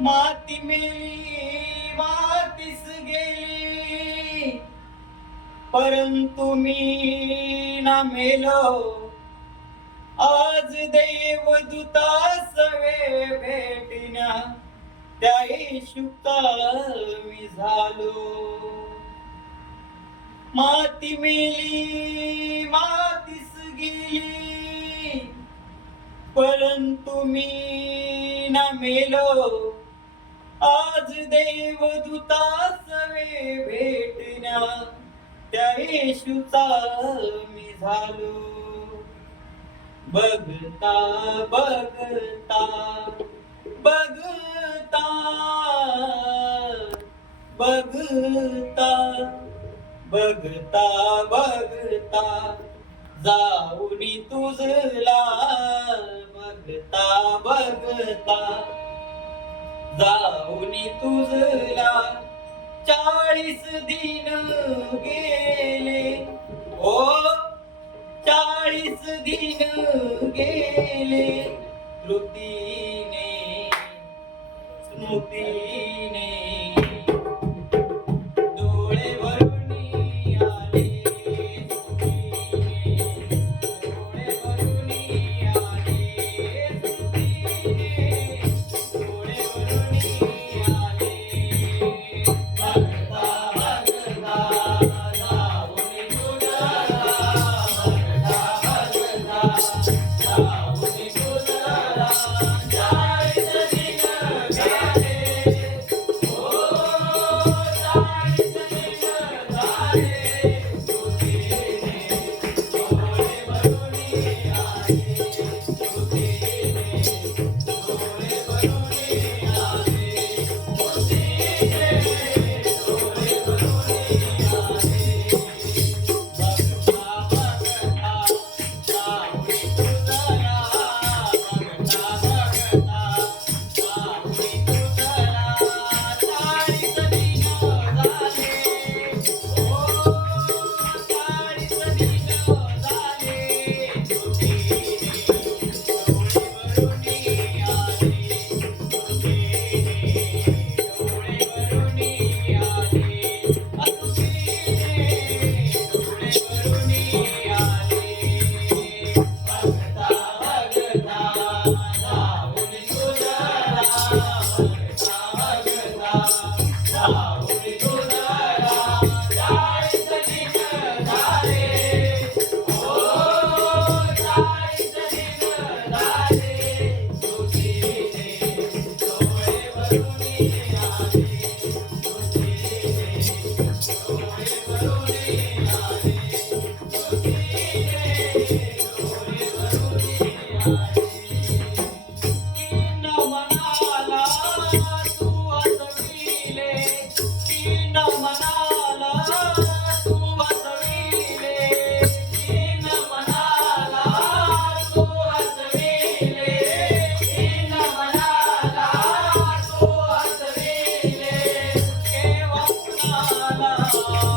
माती मिळली मातीस गेली. परंतु मी ना मेलो. आज देवदूतास वे भेटिना. त्याही शुका मी झालो. माती मेली मातीस गेली. परंतु मी ना मेलो. आज देवदूतास वे भेटण्या त्या येशूचा मी झालो. बघता बघता बघता बघता बघता बघता. जाऊनी तुझला बघता बघता. जाऊनी तुझला चाळीस दिन गे yeah. Hare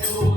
Hello.